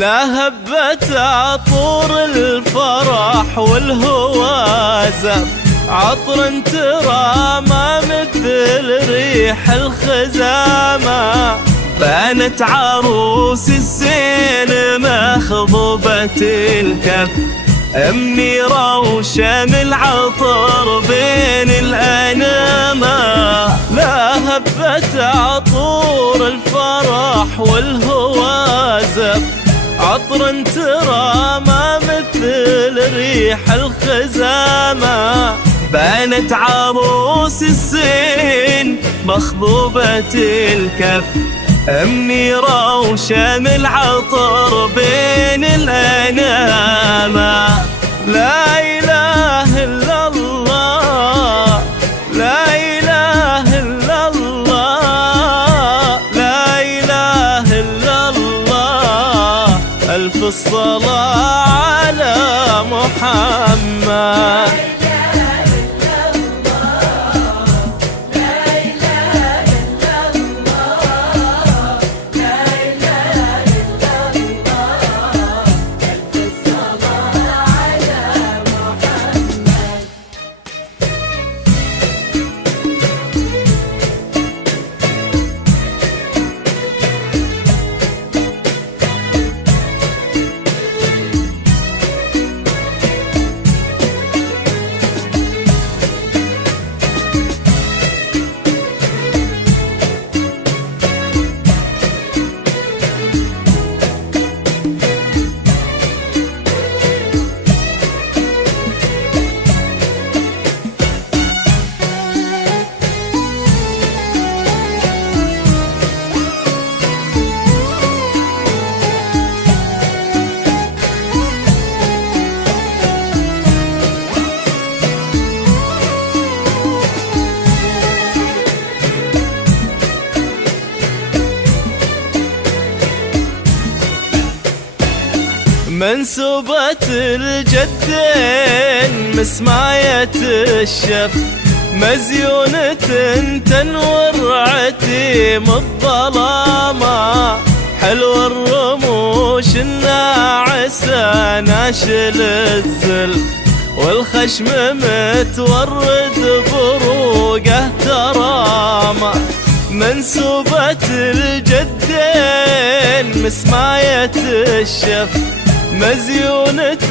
لا هبت عطور الفرح والهوازف، عطر ترى ما مثل ريح الخزامة. بانت عروس الزين مخضوبة الكف، منيرة وشامل عطر بين الأنامة. لا هبت عطور الفرح والهوازف، عطر ترى ما مثل ريح الخزامة. بانت عروس الزين مخضوبة الكف، منيرة وشامل عطر بين الأنامة. لا إله إلا الله، لا إله إلا الله، لا إله إلا الله. ألف الصلاة على محمد. منسوبة الجدين مسماية الشف، مزيونة تنور عتيم الظلامة. حلو الرموش الناعسة ناشل الزلف، والخشم متورد بروقه ترامة. منسوبة الجدين مسماية الشف، مزيونة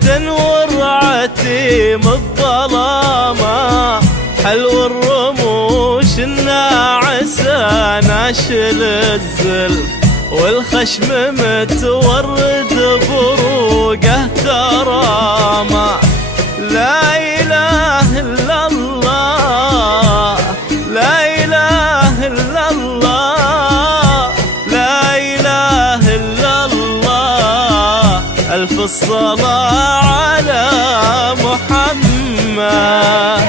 تنور عتيم الظلامة. حلو الرموش الناعسة ناشل الزلف، والخشم متورد بروقه ترامة. لا إله إلا الله، لا إله إلا الله، لا إله إلا الله. ألف الصلاة على محمد.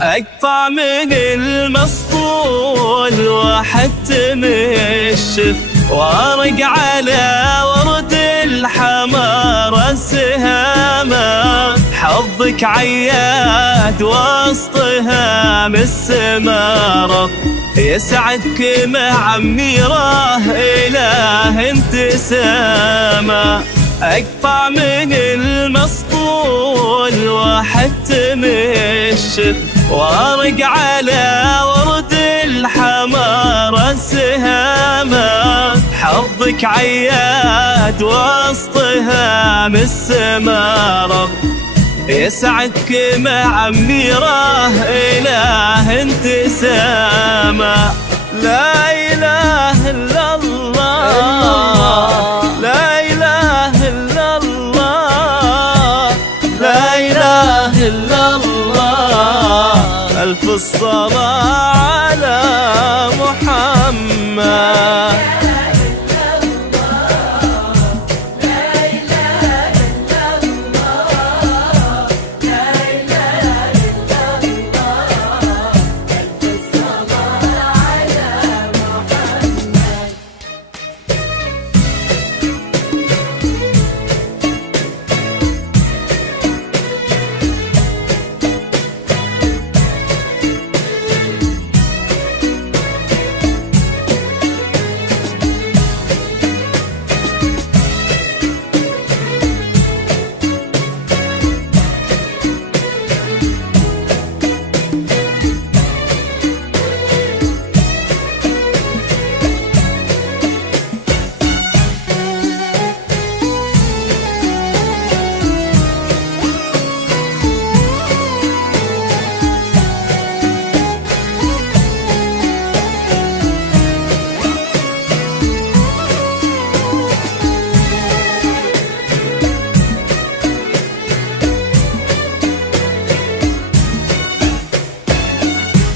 أقطع من المسطول وأحتم الشف، وأرق على ورد الحمار السهامة. حظك عياد وسطها من السمارة، يسعدك مع منيره إله انتسامة. أقطع من المسطول وأحتم الشف، وأرق على ورد الحمار السهامة. حظك عياد وسطها من السمارة، يسعدك مع ميراه إله انتسامة. لا إله إلا الله، لا إله إلا الله، لا إله إلا الله. ألف الصلاة على محمد.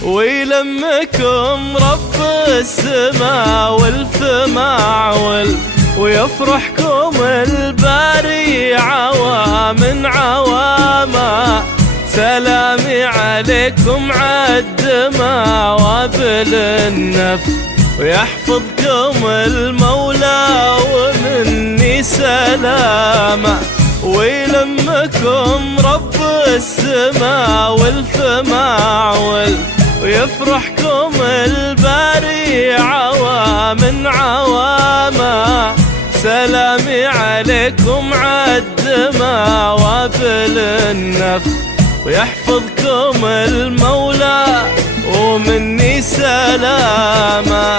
ويلمكم رب السماء والفماع ويفرحكم الباري عوام عواما. سلامي عليكم عالدماء وابل النف، ويحفظكم المولى ومني سلامة. ويلمكم رب السماء والفماع ويفرحكم الباري عوام عواما. سلامي عليكم عالدماء وابل النف، ويحفظكم المولى ومني سلامة.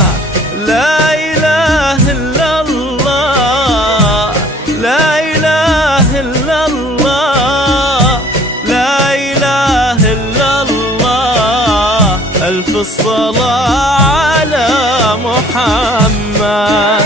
لا إله إلا الله، لا إله إلا الله، لا إله إلا الله. ألف الصلاة على محمد.